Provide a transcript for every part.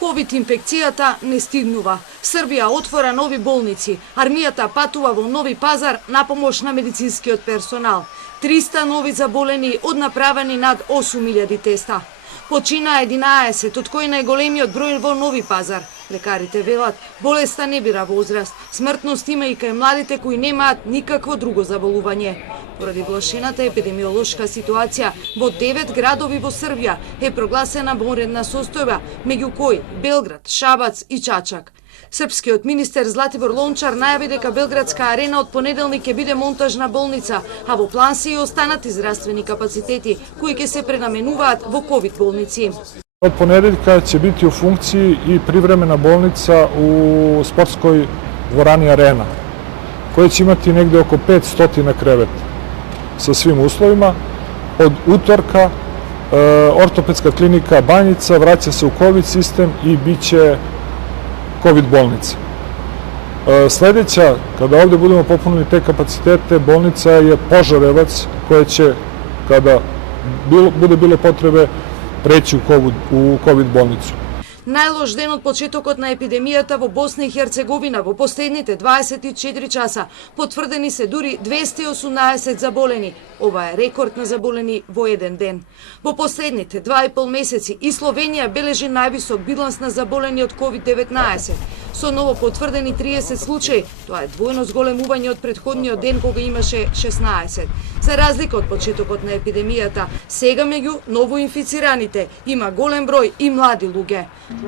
Ковид инфекцијата не стигнува. Србија отвора нови болници. Армијата патува во Нови Пазар на помош на медицинскиот персонал. 300 нови заболени од направени над 8000 теста. Почина 11, од кои најголемиот број во Нови Пазар. Лекарите велат, болеста не бира возраст, смртност има и кај младите кои немаат никакво друго заболување. Поради влошената епидемиолошка ситуација, во 9 градови во Србија е прогласена вонредна состојба, меѓу кои Белград, Шабац и Чачак. Српскиот министер Златибор Лончар најави дека Белградска арена од понеделник ќе биде монтажна болница, а во план се и останати здравствени капацитети кои ќе се пренаменуваат во ковид болници. Od ponedeljka će biti u funkciji i privremena bolnica u sportskoj dvorani Arena, koja će imati negde oko 500 kreveta sa svim uslovima. Od utorka ortopedska klinika Banjica vraća se u COVID sistem i bit će COVID bolnica. Sledeća, kada ovde budemo popunili te kapacitete, bolnica je Požarevac, koja će, kada bude bilo potrebe, preći u COVID bolnicu. Најлош ден од почетокот на епидемијата во Босна и Херцеговина. Во последните 24 часа потврдени се дури 218 заболени. Ова е рекорд на заболени во еден ден. Во последните 2,5 месеци и Словенија бележи највисок биланс на заболени од COVID-19. Со ново потврдени 30 случаи, тоа е двојно зголемување од претходниот ден кога имаше 16. За разлика од почетокот на епидемијата, сега меѓу новоинфицираните има голем број и млади луѓе.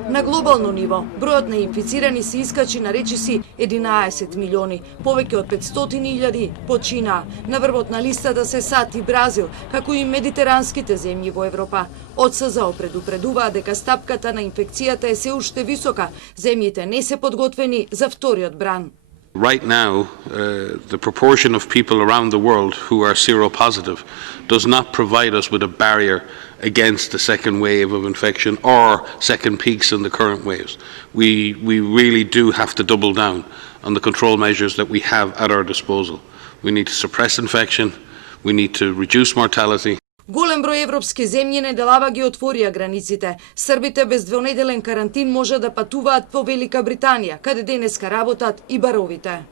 На глобално ниво, бројот на инфицирани се искачи на речиси 11 милиони, повеќе од 500.000 починаа. На врвот на листата се САД и Бразил, како и медитеранските земји во Европа. Од СЗО предупредуваа дека стапката на инфекцијата е се уште висока. Земјите не се подготвени за вториот бран. Right now, the proportion of people around the world who are seropositive does not provide us with a barrier against the second wave of infection or second peaks in the current waves. We really do have to double down on the control measures that we have at our disposal. We need to suppress infection, we need to reduce mortality. Голем број европски земји неделава ги отворија границите. Србите без двонеделен карантин може да патуваат по Велика Британија, каде денеска работат и баровите.